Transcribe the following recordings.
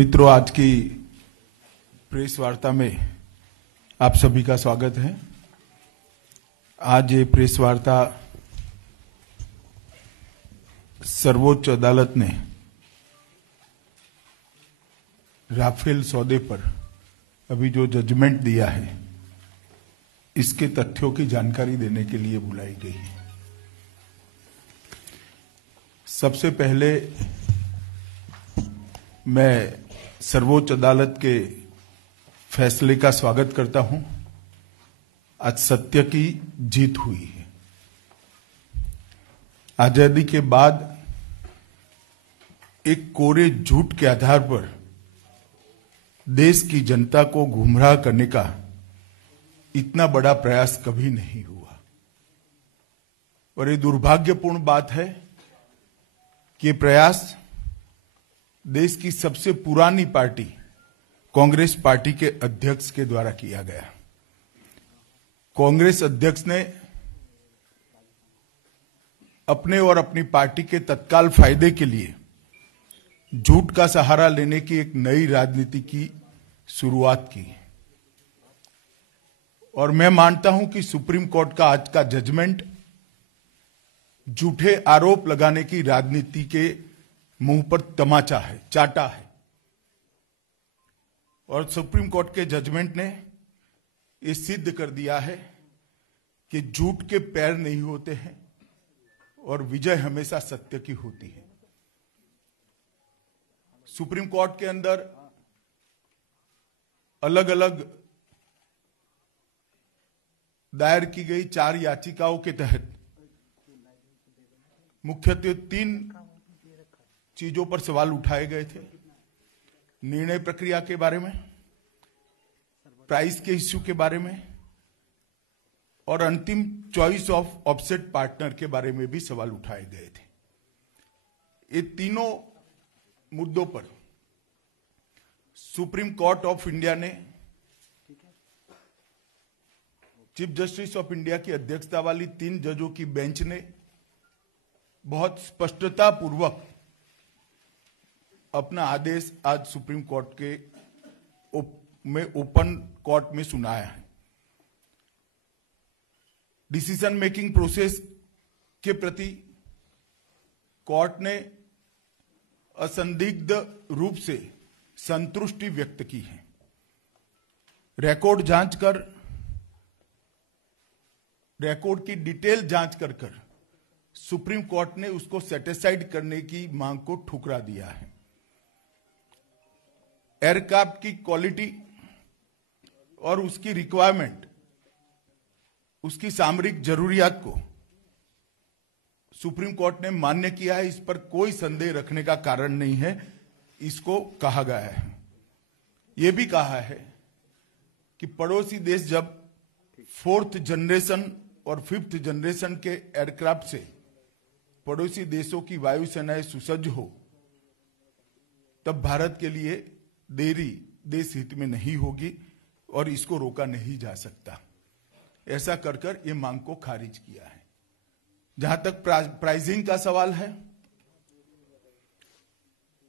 मित्रों, आज की प्रेस वार्ता में आप सभी का स्वागत है। आज ये प्रेस वार्ता सर्वोच्च अदालत ने राफेल सौदे पर अभी जो जजमेंट दिया है, इसके तथ्यों की जानकारी देने के लिए बुलाई गई है। सबसे पहले मैं सर्वोच्च अदालत के फैसले का स्वागत करता हूं। आज सत्य की जीत हुई है। आजादी के बाद एक कोरे झूठ के आधार पर देश की जनता को गुमराह करने का इतना बड़ा प्रयास कभी नहीं हुआ। और ये दुर्भाग्यपूर्ण बात है कि ये प्रयास देश की सबसे पुरानी पार्टी कांग्रेस पार्टी के अध्यक्ष के द्वारा किया गया। कांग्रेस अध्यक्ष ने अपने और अपनी पार्टी के तत्काल फायदे के लिए झूठ का सहारा लेने की एक नई राजनीति की शुरुआत की। और मैं मानता हूं कि सुप्रीम कोर्ट का आज का जजमेंट झूठे आरोप लगाने की राजनीति के मुंह पर तमाचा है, चाटा है। और सुप्रीम कोर्ट के जजमेंट ने यह सिद्ध कर दिया है कि झूठ के पैर नहीं होते हैं और विजय हमेशा सत्य की होती है। सुप्रीम कोर्ट के अंदर अलग अलग दायर की गई 4 याचिकाओं के तहत मुख्यतः 3 चीजों पर सवाल उठाए गए थे। निर्णय प्रक्रिया के बारे में, प्राइस के इश्यू के बारे में और अंतिम चॉइस ऑफ ऑफसेट पार्टनर के बारे में भी सवाल उठाए गए थे। ये तीनों मुद्दों पर सुप्रीम कोर्ट ऑफ इंडिया ने चीफ जस्टिस ऑफ इंडिया की अध्यक्षता वाली 3 जजों की बेंच ने बहुत स्पष्टता पूर्वक अपना आदेश आज सुप्रीम कोर्ट के ओपन कोर्ट में सुनाया है। डिसीजन मेकिंग प्रोसेस के प्रति कोर्ट ने असंदिग्ध रूप से संतुष्टि व्यक्त की है। रिकॉर्ड जांच कर, रिकॉर्ड की डिटेल जांच कर सुप्रीम कोर्ट ने उसको सेटिस्फाइड करने की मांग को ठुकरा दिया है। एयरक्राफ्ट की क्वालिटी और उसकी रिक्वायरमेंट, उसकी सामरिक जरूरियात को सुप्रीम कोर्ट ने मान्य किया है। इस पर कोई संदेह रखने का कारण नहीं है। इसको कहा गया है, यह भी कहा है कि पड़ोसी देश जब 4th जनरेशन और 5th जनरेशन के एयरक्राफ्ट से पड़ोसी देशों की वायुसेनाएं सुसज्ज हो, तब भारत के लिए देरी देश हित में नहीं होगी और इसको रोका नहीं जा सकता। ऐसा कर ये मांग को खारिज किया है। जहां तक प्राइसिंग का सवाल है,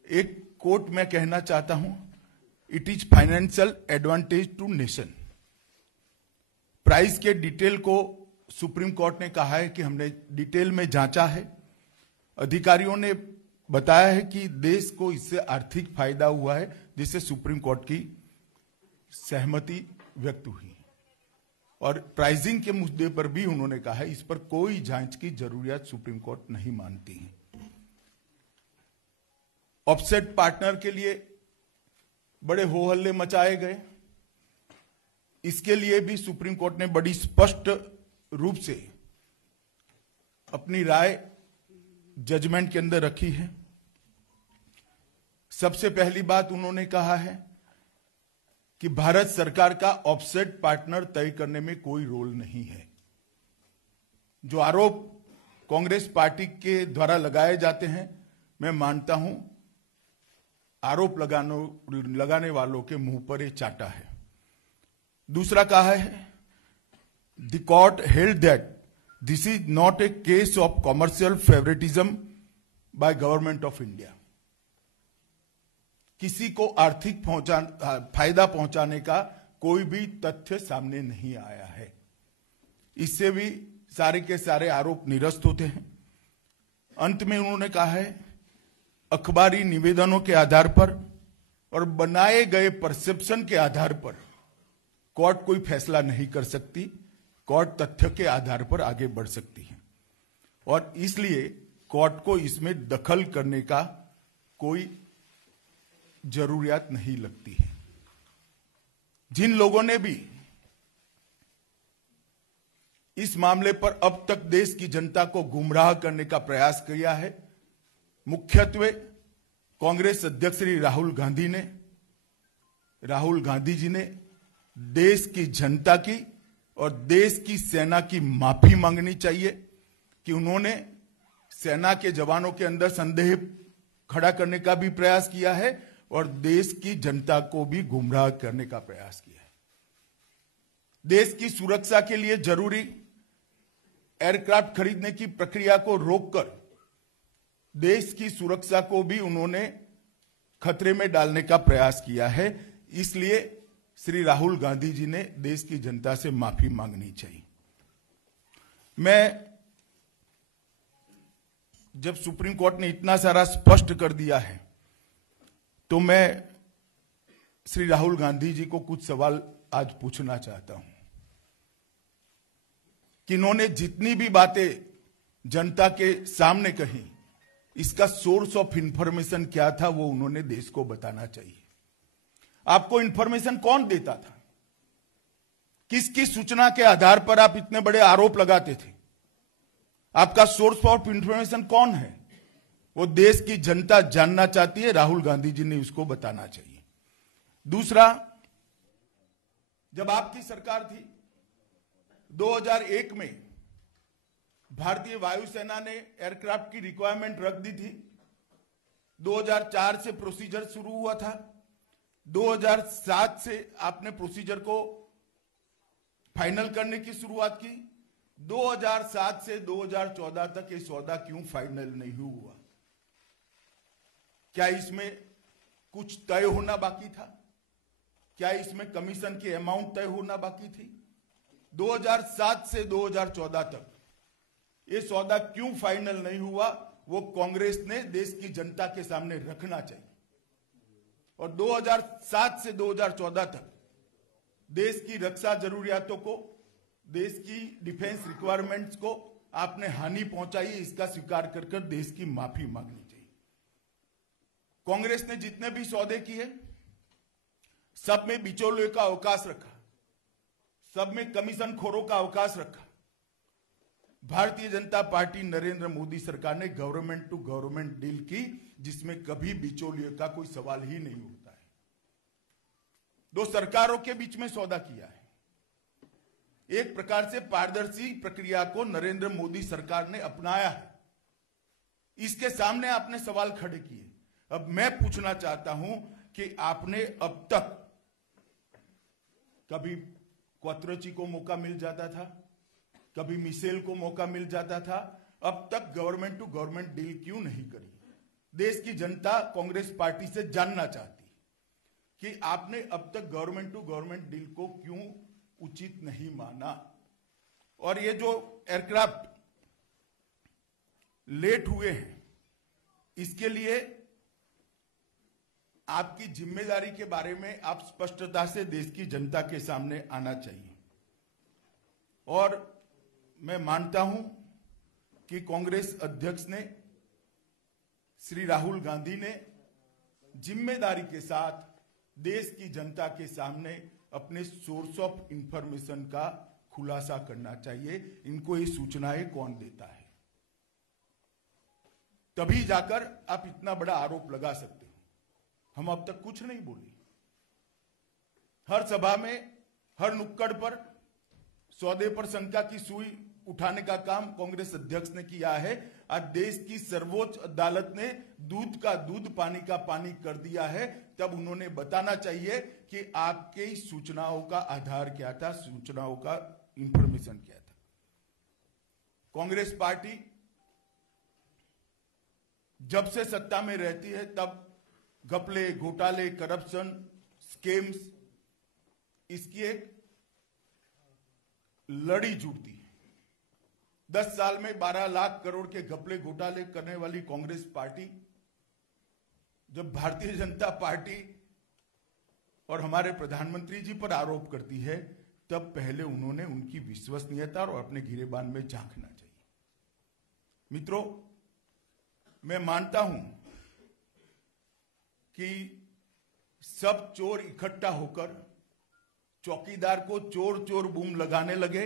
एक कोट मैं कहना चाहता हूं, it is financial advantage to nation. Price के डिटेल को सुप्रीम कोर्ट ने कहा है कि हमने डिटेल में जांचा है। अधिकारियों ने बताया है कि देश को इससे आर्थिक फायदा हुआ है, जिससे सुप्रीम कोर्ट की सहमति व्यक्त हुई। और प्राइसिंग के मुद्दे पर भी उन्होंने कहा है इस पर कोई जांच की जरूरत सुप्रीम कोर्ट नहीं मानती है। ऑफसेट पार्टनर के लिए बड़े हो हल्ले मचाए गए। इसके लिए भी सुप्रीम कोर्ट ने बड़ी स्पष्ट रूप से अपनी राय जजमेंट के अंदर रखी है। सबसे पहली बात उन्होंने कहा है कि भारत सरकार का ऑफसेट पार्टनर तय करने में कोई रोल नहीं है। जो आरोप कांग्रेस पार्टी के द्वारा लगाए जाते हैं, मैं मानता हूं आरोप लगाने वालों के मुंह पर यह चाटा है। दूसरा कहा है, the court held that this is not a case of commercial favouritism by government of India. किसी को आर्थिक फायदा पहुंचाने का कोई भी तथ्य सामने नहीं आया है। इससे भी सारे के सारे आरोप निरस्त होते हैं। अंत में उन्होंने कहा है, अखबारी निवेदनों के आधार पर और बनाए गए परसेप्शन के आधार पर कोर्ट कोई फैसला नहीं कर सकती। कोर्ट तथ्य के आधार पर आगे बढ़ सकती है और इसलिए कोर्ट को इसमें दखल करने का कोई जरूरियत नहीं लगती है। जिन लोगों ने भी इस मामले पर अब तक देश की जनता को गुमराह करने का प्रयास किया है, मुख्यत्वे कांग्रेस अध्यक्ष श्री राहुल गांधी जी ने देश की जनता की और देश की सेना की माफी मांगनी चाहिए कि उन्होंने सेना के जवानों के अंदर संदेह खड़ा करने का भी प्रयास किया है और देश की जनता को भी गुमराह करने का प्रयास किया है। देश की सुरक्षा के लिए जरूरी एयरक्राफ्ट खरीदने की प्रक्रिया को रोककर देश की सुरक्षा को भी उन्होंने खतरे में डालने का प्रयास किया है। इसलिए श्री राहुल गांधी जी ने देश की जनता से माफी मांगनी चाहिए। मैं जब सुप्रीम कोर्ट ने इतना सारा स्पष्ट कर दिया है तो मैं श्री राहुल गांधी जी को कुछ सवाल आज पूछना चाहता हूं कि इन्होंने जितनी भी बातें जनता के सामने कही, इसका सोर्स ऑफ इंफॉर्मेशन क्या था वो उन्होंने देश को बताना चाहिए। आपको इंफॉर्मेशन कौन देता था? किसकी सूचना के आधार पर आप इतने बड़े आरोप लगाते थे? आपका सोर्स ऑफ इंफॉर्मेशन कौन है? वो देश की जनता जानना चाहती है। राहुल गांधी जी ने उसको बताना चाहिए। दूसरा, जब आपकी सरकार थी 2001 में भारतीय वायुसेना ने एयरक्राफ्ट की रिक्वायरमेंट रख दी थी। 2004 से प्रोसीजर शुरू हुआ था। 2007 से आपने प्रोसीजर को फाइनल करने की शुरुआत की। 2007 से 2014 तक ये सौदा क्यों फाइनल नहीं हुआ? क्या इसमें कुछ तय होना बाकी था? क्या इसमें कमीशन की अमाउंट तय होना बाकी थी? 2007 से 2014 तक ये सौदा क्यों फाइनल नहीं हुआ, वो कांग्रेस ने देश की जनता के सामने रखना चाहिए। और 2007 से 2014 तक देश की रक्षा जरूरियातों को, देश की डिफेंस रिक्वायरमेंट्स को आपने हानि पहुंचाई, इसका स्वीकार कर देश की माफी मांगनी चाहिए। कांग्रेस ने जितने भी सौदे किए सब में बिचौलियों का अवकाश रखा, सब में कमीशन खोरों का अवकाश रखा। भारतीय जनता पार्टी नरेंद्र मोदी सरकार ने गवर्नमेंट टू गवर्नमेंट डील की जिसमें कभी बिचौलियों का कोई सवाल ही नहीं उठता है। दो सरकारों के बीच में सौदा किया है। एक प्रकार से पारदर्शी प्रक्रिया को नरेंद्र मोदी सरकार ने अपनाया है। इसके सामने आपने सवाल खड़े किए। अब मैं पूछना चाहता हूं कि आपने अब तक कभी क्वात्रोची को मौका मिल जाता था, कभी मिशेल को मौका मिल जाता था, अब तक गवर्नमेंट टू गवर्नमेंट डील क्यों नहीं करी? देश की जनता कांग्रेस पार्टी से जानना चाहती कि आपने अब तक गवर्नमेंट टू गवर्नमेंट डील को क्यों उचित नहीं माना। और ये जो एयरक्राफ्ट लेट हुए हैं, इसके लिए आपकी जिम्मेदारी के बारे में आप स्पष्टता से देश की जनता के सामने आना चाहिए। और मैं मानता हूं कि कांग्रेस अध्यक्ष ने, श्री राहुल गांधी ने जिम्मेदारी के साथ देश की जनता के सामने अपने सोर्स ऑफ इंफॉर्मेशन का खुलासा करना चाहिए। इनको ये सूचनाएं कौन देता है, तभी जाकर आप इतना बड़ा आरोप लगा सकते हो। हम अब तक कुछ नहीं बोले। हर सभा में, हर नुक्कड़ पर सौदे पर शंका की सुई उठाने का काम कांग्रेस अध्यक्ष ने किया है। आज देश की सर्वोच्च अदालत ने दूध का दूध, पानी का पानी कर दिया है। तब उन्होंने बताना चाहिए कि आपके सूचनाओं का आधार क्या था, सूचनाओं का इंफॉर्मेशन क्या था। कांग्रेस पार्टी जब से सत्ता में रहती है तब घपले, घोटाले, करप्शन, स्कैम्स, इसकी एक लड़ी जुड़ती है। 10 साल में 12 लाख करोड़ के घपले घोटाले करने वाली कांग्रेस पार्टी जब भारतीय जनता पार्टी और हमारे प्रधानमंत्री जी पर आरोप करती है, तब पहले उन्होंने उनकी विश्वसनीयता और अपने गिरेबान में झांकना चाहिए। मित्रों, मैं मानता हूं कि सब चोर इकट्ठा होकर चौकीदार को चोर चोर बूम लगाने लगे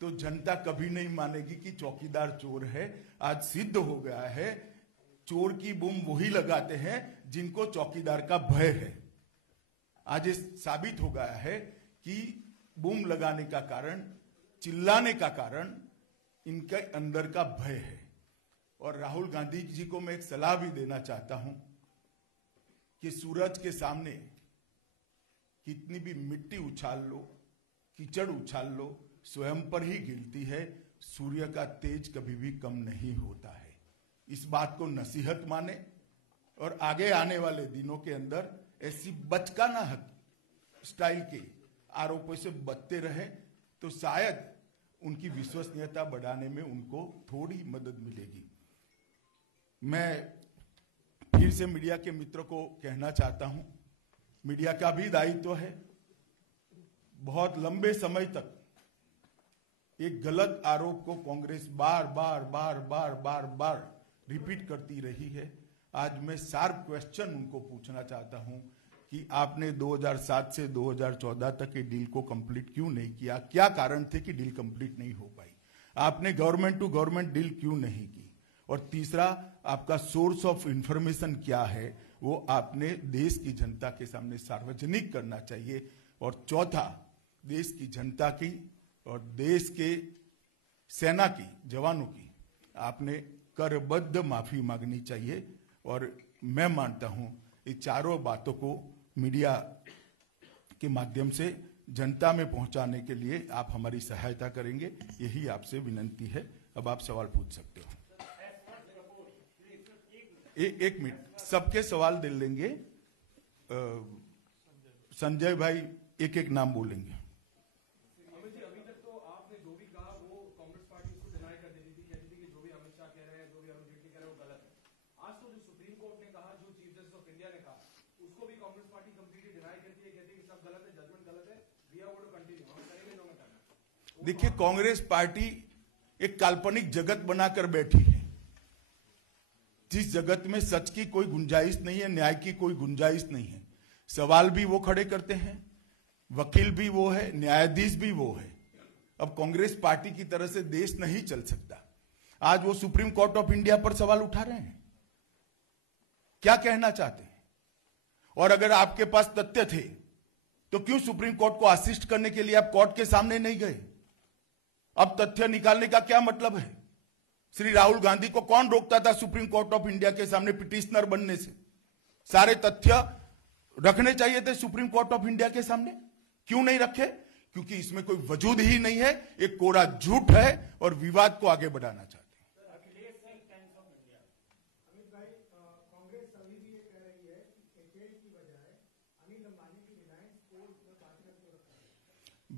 तो जनता कभी नहीं मानेगी कि चौकीदार चोर है। आज सिद्ध हो गया है, चोर की बूम वही लगाते हैं जिनको चौकीदार का भय है। आज ये साबित हो गया है कि बूम लगाने का कारण, चिल्लाने का कारण इनके अंदर का भय है। और राहुल गांधी जी को मैं एक सलाह भी देना चाहता हूं कि सूरज के सामने कितनी भी मिट्टी उछाल लो, कीचड़ उछाल लो, स्वयं पर ही गिरती है। सूर्य का तेज कभी भी कम नहीं होता है। इस बात को नसीहत माने और आगे आने वाले दिनों के अंदर ऐसी बचकाना स्टाइल के आरोपों से बचते रहे तो शायद उनकी विश्वसनीयता बढ़ाने में उनको थोड़ी मदद मिलेगी। मैं फिर से मीडिया के मित्रों को कहना चाहता हूं, मीडिया का भी दायित्व है। बहुत लंबे समय तक एक गलत आरोप को कांग्रेस बार बार बार बार बार बार रिपीट करती रही है। आज मैं शार्प क्वेश्चन उनको पूछना चाहता हूं कि आपने 2007 से 2014 तक के डील को कंप्लीट क्यों नहीं किया? क्या कारण थे कि डील कंप्लीट नहीं हो पाई? आपने गवर्नमेंट टू गवर्नमेंट डील क्यों नहीं की? और तीसरा, आपका सोर्स ऑफ इंफॉर्मेशन क्या है, वो आपने देश की जनता के सामने सार्वजनिक करना चाहिए। और चौथा, देश की जनता की और देश के सेना की, जवानों की आपने करबद्ध माफी मांगनी चाहिए। और मैं मानता हूं ये चारों बातों को मीडिया के माध्यम से जनता में पहुंचाने के लिए आप हमारी सहायता करेंगे, यही आपसे विनंती है। अब आप सवाल पूछ सकते हो। एक मिनट, सबके सवाल दे लेंगे। संजय भाई एक एक नाम बोलेंगे। अभी तक तो आपने जो भी कहा वो कांग्रेस पार्टी उसको डिनाई कर देती थी, कहती थी कि जो भी अमित शाह कह रहे हैं, जो भी अरुण जेटली कह रहे हैं वो गलत है। आज तो जो सुप्रीम कोर्ट ने कहा, जो चीफ जस्टिस ऑफ इंडिया ने कहा, उसको भी कांग्रेस पार्टी कंप्लीटली डिनाई करती है, कहती है कि सब गलत है, जजमेंट गलत है, we are going to continue, हम करेंगे जो हमें करना है। देखिए, कांग्रेस पार्टी एक काल्पनिक जगत बनाकर बैठी है, जिस जगत में सच की कोई गुंजाइश नहीं है, न्याय की कोई गुंजाइश नहीं है। सवाल भी वो खड़े करते हैं, वकील भी वो है, न्यायाधीश भी वो है। अब कांग्रेस पार्टी की तरह से देश नहीं चल सकता। आज वो सुप्रीम कोर्ट ऑफ इंडिया पर सवाल उठा रहे हैं, क्या कहना चाहते हैं? और अगर आपके पास तथ्य थे तो क्यों सुप्रीम कोर्ट को असिस्ट करने के लिए आप कोर्ट के सामने नहीं गए? अब तथ्य निकालने का क्या मतलब है? श्री राहुल गांधी को कौन रोकता था सुप्रीम कोर्ट ऑफ इंडिया के सामने पिटिशनर बनने से? सारे तथ्य रखने चाहिए थे सुप्रीम कोर्ट ऑफ इंडिया के सामने, क्यों नहीं रखे? क्योंकि इसमें कोई वजूद ही नहीं है, एक कोरा झूठ है और विवाद को आगे बढ़ाना चाहते हैं।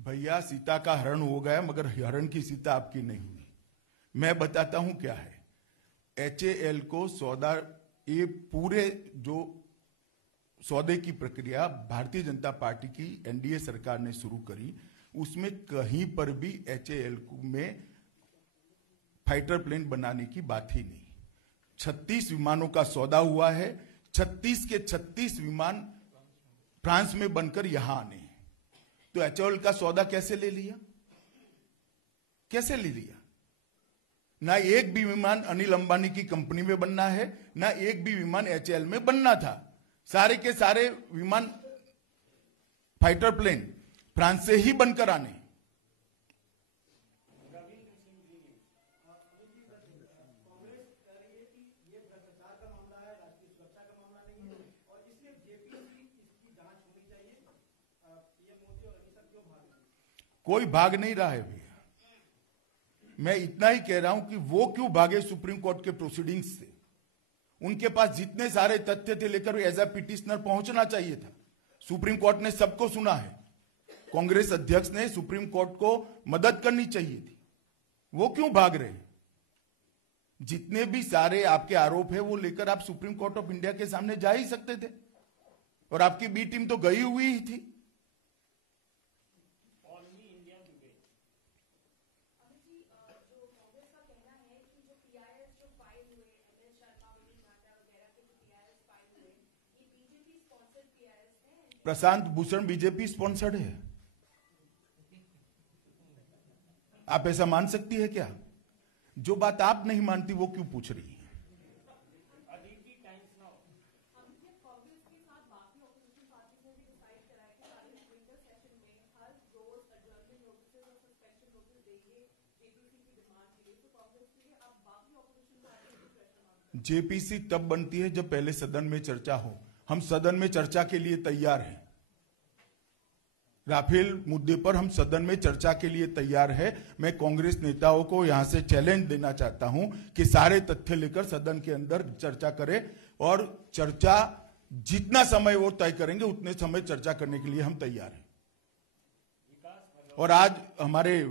भैया, सीता का हरण हो गया, मगर हरण की सीता आपकी नहीं हुई। मैं बताता हूं क्या है। HAL को सौदा, ये पूरे जो सौदे की प्रक्रिया भारतीय जनता पार्टी की NDA सरकार ने शुरू करी, उसमें कहीं पर भी HAL में फाइटर प्लेन बनाने की बात ही नहीं। 36 विमानों का सौदा हुआ है, 36 के 36 विमान फ्रांस में बनकर यहां आने हैं। तो HAL का सौदा कैसे ले लिया? कैसे ले लिया? ना एक भी विमान अनिल अंबानी की कंपनी में बनना है, ना एक भी विमान HAL में बनना था। सारे के सारे विमान फाइटर प्लेन फ्रांस से ही बनकर आने। कोई भाग नहीं रहा है भैया। मैं इतना ही कह रहा हूं कि वो क्यों भागे सुप्रीम कोर्ट के प्रोसीडिंग्स से। उनके पास जितने सारे तथ्य थे लेकर एज ए पिटिशनर पहुंचना चाहिए था। सुप्रीम कोर्ट ने सबको सुना है। कांग्रेस अध्यक्ष ने सुप्रीम कोर्ट को मदद करनी चाहिए थी। वो क्यों भाग रहे हैं? जितने भी सारे आपके आरोप है वो लेकर आप सुप्रीम कोर्ट ऑफ इंडिया के सामने जा ही सकते थे, और आपकी बी टीम तो गई हुई ही थी। प्रशांत भूषण बीजेपी स्पॉन्सर्ड है। आप ऐसा मान सकती है क्या? जो बात आप नहीं मानती वो क्यों पूछ रही है? जेपीसी तब बनती है जब पहले सदन में चर्चा हो। हम सदन में चर्चा के लिए तैयार हैं। राफेल मुद्दे पर हम सदन में चर्चा के लिए तैयार है। मैं कांग्रेस नेताओं को यहां से चैलेंज देना चाहता हूं कि सारे तथ्य लेकर सदन के अंदर चर्चा करें, और चर्चा जितना समय वो तय करेंगे उतने समय चर्चा करने के लिए हम तैयार हैं। और आज हमारे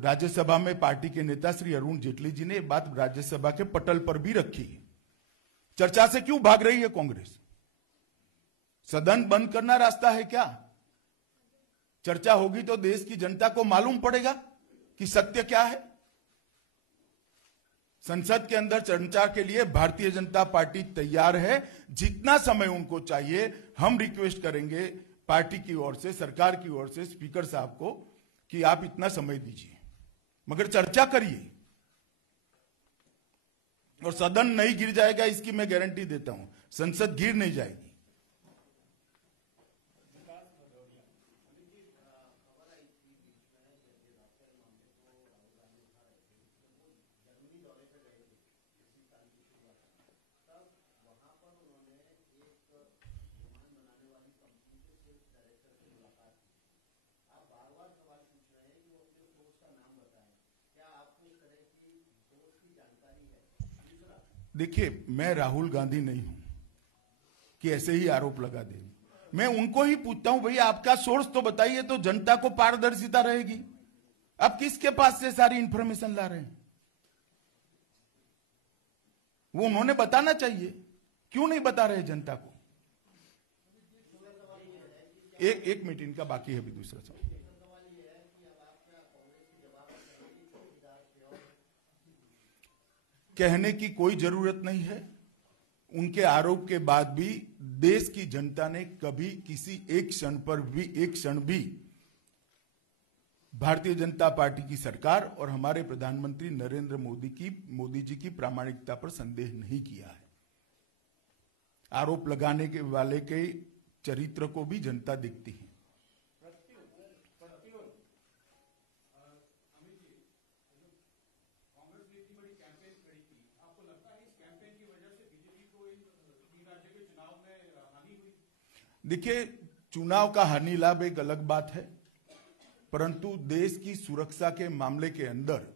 राज्यसभा में पार्टी के नेता श्री अरुण जेटली जी ने बात राज्यसभा के पटल पर भी रखी है। चर्चा से क्यों भाग रही है कांग्रेस? सदन बंद करना रास्ता है क्या? चर्चा होगी तो देश की जनता को मालूम पड़ेगा कि सत्य क्या है। संसद के अंदर चर्चा के लिए भारतीय जनता पार्टी तैयार है। जितना समय उनको चाहिए हम रिक्वेस्ट करेंगे पार्टी की ओर से, सरकार की ओर से, स्पीकर साहब को कि आप इतना समय दीजिए, मगर चर्चा करिए। और सदन नहीं गिर जाएगा इसकी मैं गारंटी देता हूं। संसद गिर नहीं जाएगी। देखिए, मैं राहुल गांधी नहीं हूं कि ऐसे ही आरोप लगा दे। मैं उनको ही पूछता हूं, भैया आपका सोर्स तो बताइए, तो जनता को पारदर्शिता रहेगी। आप किसके पास से सारी इंफॉर्मेशन ला रहे हैं? वो उन्होंने बताना चाहिए। क्यों नहीं बता रहे जनता को? एक मिनट, इनका बाकी है अभी दूसरा सवाल। कहने की कोई जरूरत नहीं है। उनके आरोप के बाद भी देश की जनता ने कभी किसी एक क्षण भी भारतीय जनता पार्टी की सरकार और हमारे प्रधानमंत्री नरेंद्र मोदी जी की प्रामाणिकता पर संदेह नहीं किया है। आरोप लगाने के वाले के चरित्र को भी जनता देखती है। देखिए, चुनाव का हानि लाभ एक अलग बात है, परंतु देश की सुरक्षा के मामले के अंदर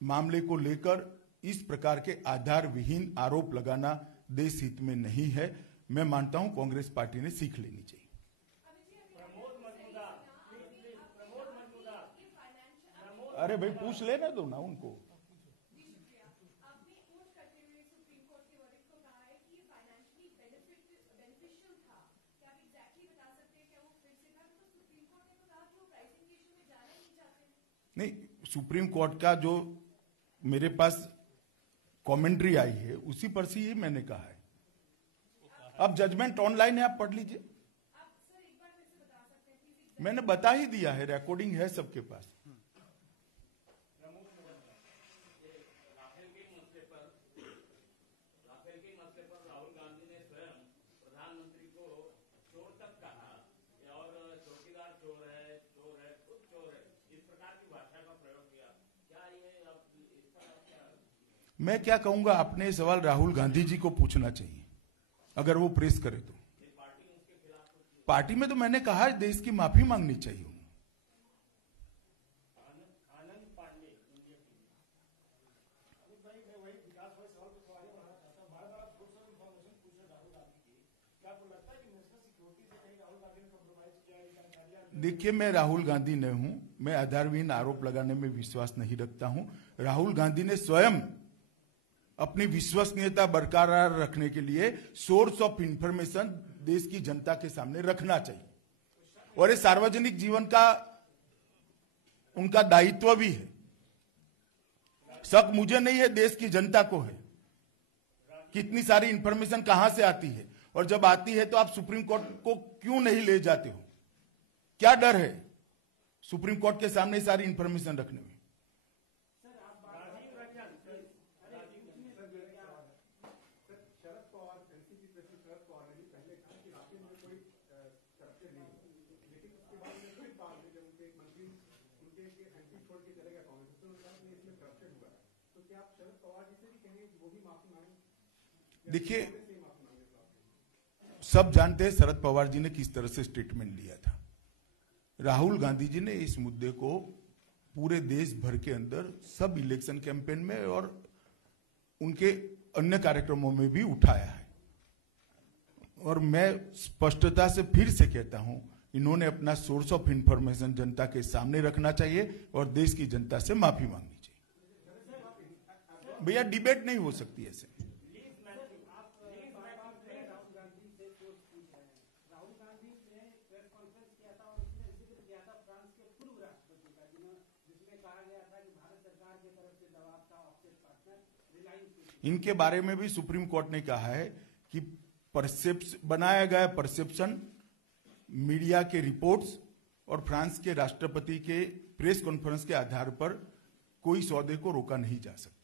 मामले को लेकर इस प्रकार के आधार विहीन आरोप लगाना देश हित में नहीं है। मैं मानता हूं कांग्रेस पार्टी ने सीख लेनी चाहिए। अरे भाई, पूछ लेना दो ना उनको। नहीं, सुप्रीम कोर्ट का जो मेरे पास कमेंट्री आई है उसी पर से ही मैंने कहा है। अब जजमेंट ऑनलाइन है, आप पढ़ लीजिए। मैंने बता ही दिया है, रिकॉर्डिंग है सबके पास। राहुल गांधी ने स्वयं प्रधानमंत्री को चोर तक कहा, और चौकीदार चोर है, खुद चोर है, इस प्रकार की भाषा का प्रयोग किया। क्या ये अब इसका क्या? मैं क्या कहूंगा, अपने सवाल राहुल गांधी जी को पूछना चाहिए, अगर वो प्रेस करे तो। पार्टी में तो मैंने कहा देश की माफी मांगनी चाहिए। देखिए, मैं राहुल गांधी नहीं हूं, मैं आधारहीन आरोप लगाने में विश्वास नहीं रखता हूं। राहुल गांधी ने स्वयं अपनी विश्वसनीयता बरकरार रखने के लिए सोर्स ऑफ इंफॉर्मेशन देश की जनता के सामने रखना चाहिए, और ये सार्वजनिक जीवन का उनका दायित्व भी है। शक मुझे नहीं है, देश की जनता को है। कितनी सारी इंफॉर्मेशन कहां से आती है, और जब आती है तो आप सुप्रीम कोर्ट को क्यों नहीं ले जाते हो? क्या डर है सुप्रीम कोर्ट के सामने सारी इंफॉर्मेशन रखने में? देखिए, सब जानते हैं शरद पवार जी ने किस तरह से स्टेटमेंट दिया था। राहुल गांधी जी ने इस मुद्दे को पूरे देश भर के अंदर सब इलेक्शन कैंपेन में और उनके अन्य कार्यक्रमों में भी उठाया है, और मैं स्पष्टता से फिर से कहता हूं, इन्होंने अपना सोर्स ऑफ इंफॉर्मेशन जनता के सामने रखना चाहिए और देश की जनता से माफी मांगनी चाहिए। भैया, डिबेट नहीं हो सकती ऐसे। इनके बारे में भी सुप्रीम कोर्ट ने कहा है कि बनाया गया परसेप्शन, मीडिया के रिपोर्ट्स और फ्रांस के राष्ट्रपति के प्रेस कॉन्फ्रेंस के आधार पर कोई सौदे को रोका नहीं जा सकता।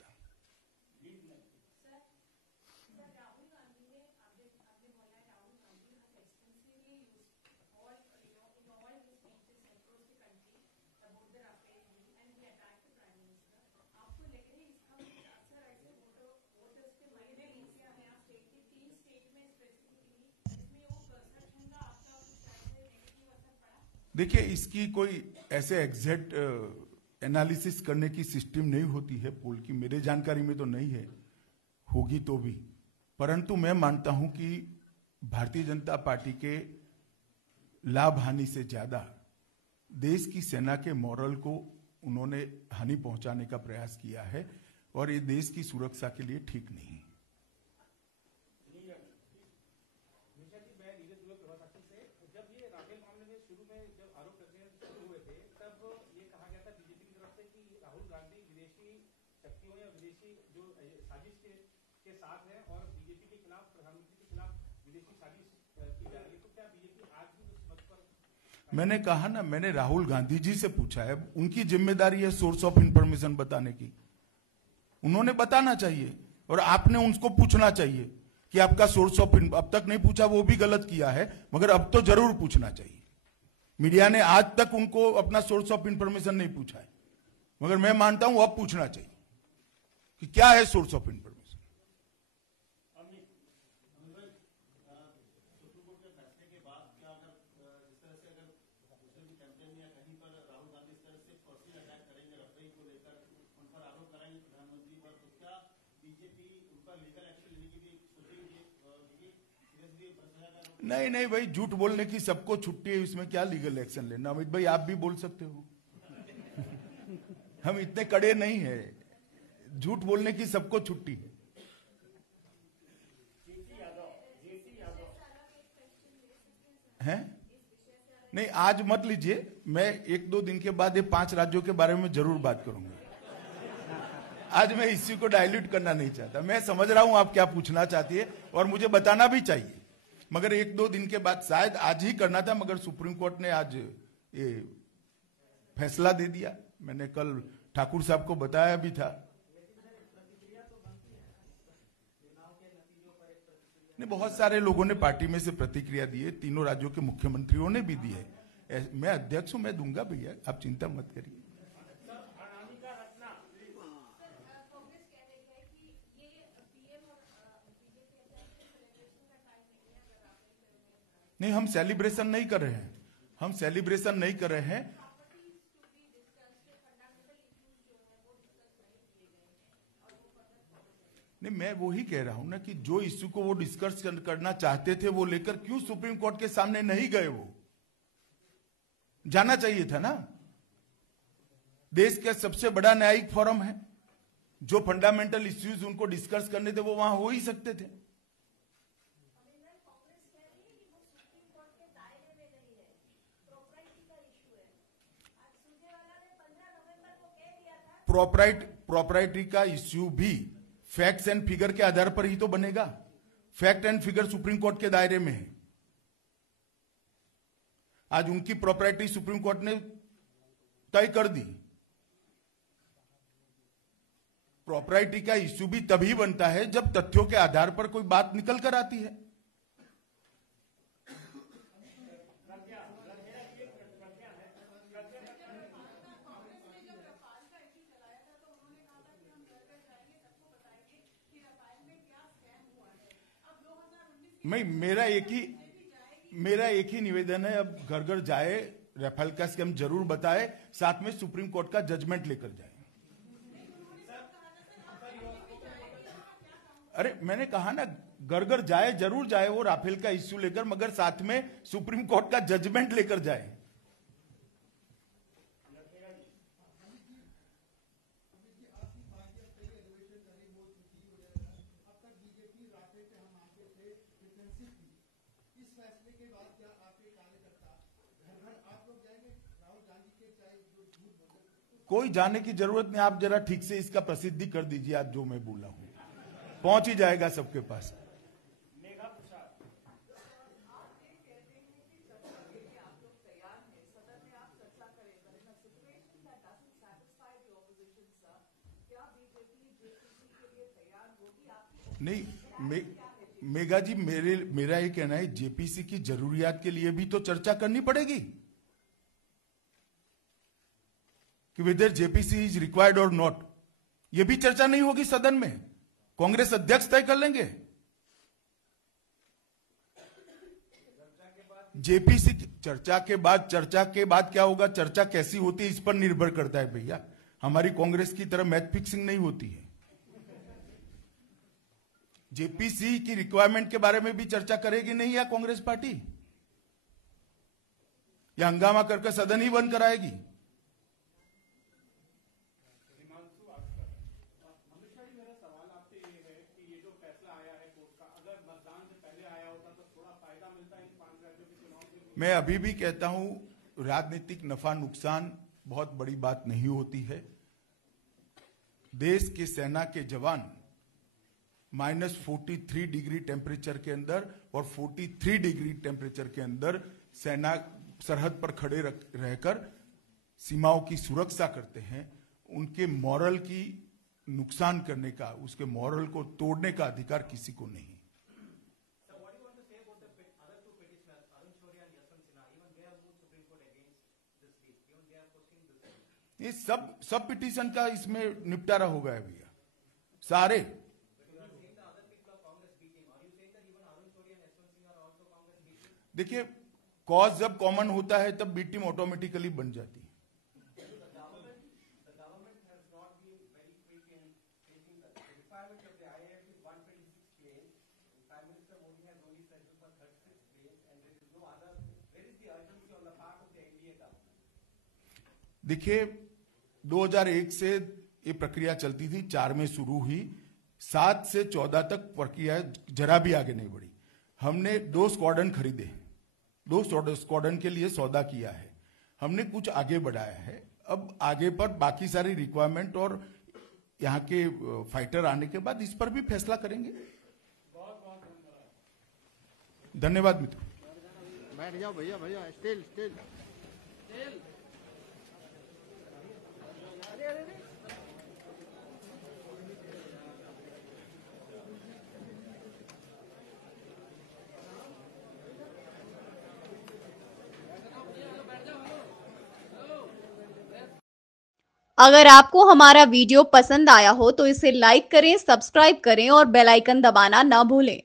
देखिए, इसकी कोई ऐसे एग्जैक्ट एनालिसिस करने की सिस्टम नहीं होती है पोल की, मेरे जानकारी में तो नहीं है, होगी तो भी। परंतु मैं मानता हूं कि भारतीय जनता पार्टी के लाभ हानि से ज्यादा देश की सेना के मॉरल को उन्होंने हानि पहुंचाने का प्रयास किया है, और ये देश की सुरक्षा के लिए ठीक नहीं है। के साथ है और बीजेपी के खिलाफ, प्रधानमंत्री के खिलाफ विदेशी साजिश की जा रही है, तो क्या बीजेपी आज भी उस मत पर? मैंने कहा ना, मैंने राहुल गांधी जी से पूछा है, उनकी जिम्मेदारी है सोर्स ऑफ इंफॉर्मेशन बताने की। उन्होंने बताना चाहिए और आपने उनको पूछना चाहिए कि आपका सोर्स ऑफ, अब तक नहीं पूछा, वो भी गलत किया है, मगर अब तो जरूर पूछना चाहिए। मीडिया ने आज तक उनको अपना सोर्स ऑफ इंफॉर्मेशन नहीं पूछा है, मगर मैं मानता हूं अब पूछना चाहिए कि क्या है सोर्स ऑफ इंफॉर्मेशन। नहीं नहीं भाई, झूठ बोलने की सबको छुट्टी है, इसमें क्या लीगल एक्शन लेना। अमित भाई, आप भी बोल सकते हो, हम इतने कड़े नहीं है, झूठ बोलने की सबको छुट्टी है। हैं? नहीं, आज मत लीजिए, मैं 1-2 दिन के बाद ये 5 राज्यों के बारे में जरूर बात करूंगा। आज मैं इश्यू को डाइल्यूट करना नहीं चाहता। मैं समझ रहा हूं आप क्या पूछना चाहती है और मुझे बताना भी चाहिए, मगर 1-2 दिन के बाद, शायद आज ही करना था, मगर सुप्रीम कोर्ट ने आज ये फैसला दे दिया। मैंने कल ठाकुर साहब को बताया भी था। नहीं, बहुत सारे लोगों ने पार्टी में से प्रतिक्रिया दी है, तीनों राज्यों के मुख्यमंत्रियों ने भी दी है। मैं अध्यक्ष हूं, मैं दूंगा भैया, आप चिंता मत करिए। नहीं, हम सेलिब्रेशन नहीं कर रहे हैं, हम सेलिब्रेशन नहीं कर रहे हैं। नहीं, मैं वो ही कह रहा हूं ना कि जो इश्यू को वो डिस्कस करना चाहते थे वो लेकर क्यों सुप्रीम कोर्ट के सामने नहीं गए। वो जाना चाहिए था ना। देश का सबसे बड़ा न्यायिक फोरम है, जो फंडामेंटल इश्यूज उनको डिस्कस करने थे वो वहां हो ही सकते थे। प्रॉपर्टी का इश्यू भी फैक्ट्स एंड फिगर के आधार पर ही तो बनेगा। Fact and figure supreme court के दायरे में है। आज उनकी प्रॉपर्टी सुप्रीम कोर्ट ने तय कर दी। प्रॉपर्टी का इश्यू भी तभी बनता है जब तथ्यों के आधार पर कोई बात निकल कर आती है। मेरा एक ही निवेदन है, अब घर घर जाए, राफेल का स्कैम जरूर बताए, साथ में सुप्रीम कोर्ट का जजमेंट लेकर जाए। अरे मैंने कहा ना, घर घर जाए, जरूर जाए वो राफेल का इश्यू लेकर, मगर साथ में सुप्रीम कोर्ट का जजमेंट लेकर जाए। कोई जाने की जरूरत नहीं, आप जरा ठीक से इसका प्रसिद्धि कर दीजिए। आज जो मैं बोला हूं पहुंच ही जाएगा सबके पास। नहीं मेघा जी, मेरा ये कहना है, जेपीसी की जरूरियात के लिए भी तो चर्चा करनी पड़ेगी कि वेदर जेपीसी इज रिक्वायर्ड और नॉट। ये भी चर्चा नहीं होगी सदन में, कांग्रेस अध्यक्ष तय कर लेंगे। जेपीसी चर्चा के बाद क्या होगा, चर्चा कैसी होती है इस पर निर्भर करता है भैया। हमारी कांग्रेस की तरह मैच फिक्सिंग नहीं होती है। जेपीसी की रिक्वायरमेंट के बारे में भी चर्चा करेगी नहीं या कांग्रेस पार्टी, या हंगामा करके सदन ही बंद कराएगी। मैं अभी भी कहता हूं, राजनीतिक नफा नुकसान बहुत बड़ी बात नहीं होती है। देश के सेना के जवान -43 डिग्री टेम्परेचर के अंदर और 43 डिग्री टेम्परेचर के अंदर सेना सरहद पर खड़े रहकर सीमाओं की सुरक्षा करते हैं। उनके मॉरल की नुकसान करने का, उसके मॉरल को तोड़ने का अधिकार किसी को नहीं। ये सब पिटीशन का इसमें निपटारा हो गया भैया, सारे। देखिए, कॉज जब कॉमन होता है तब बी टीम ऑटोमेटिकली बन जाती है। देखिए, 2001 से ये प्रक्रिया चलती थी, 4 में शुरू हुई, 7 से 14 तक प्रक्रिया जरा भी आगे नहीं बढ़ी। हमने 2 स्क्वाड्रन खरीदे, 2 स्क्वाड्रन के लिए सौदा किया है, हमने कुछ आगे बढ़ाया है। अब आगे पर बाकी सारी रिक्वायरमेंट और यहाँ के फाइटर आने के बाद इस पर भी फैसला करेंगे। धन्यवाद मित्रों। बैठ जाओ भैया, स्टिल अगर आपको हमारा वीडियो पसंद आया हो तो इसे लाइक करें, सब्सक्राइब करें और बेल आइकन दबाना न भूलें।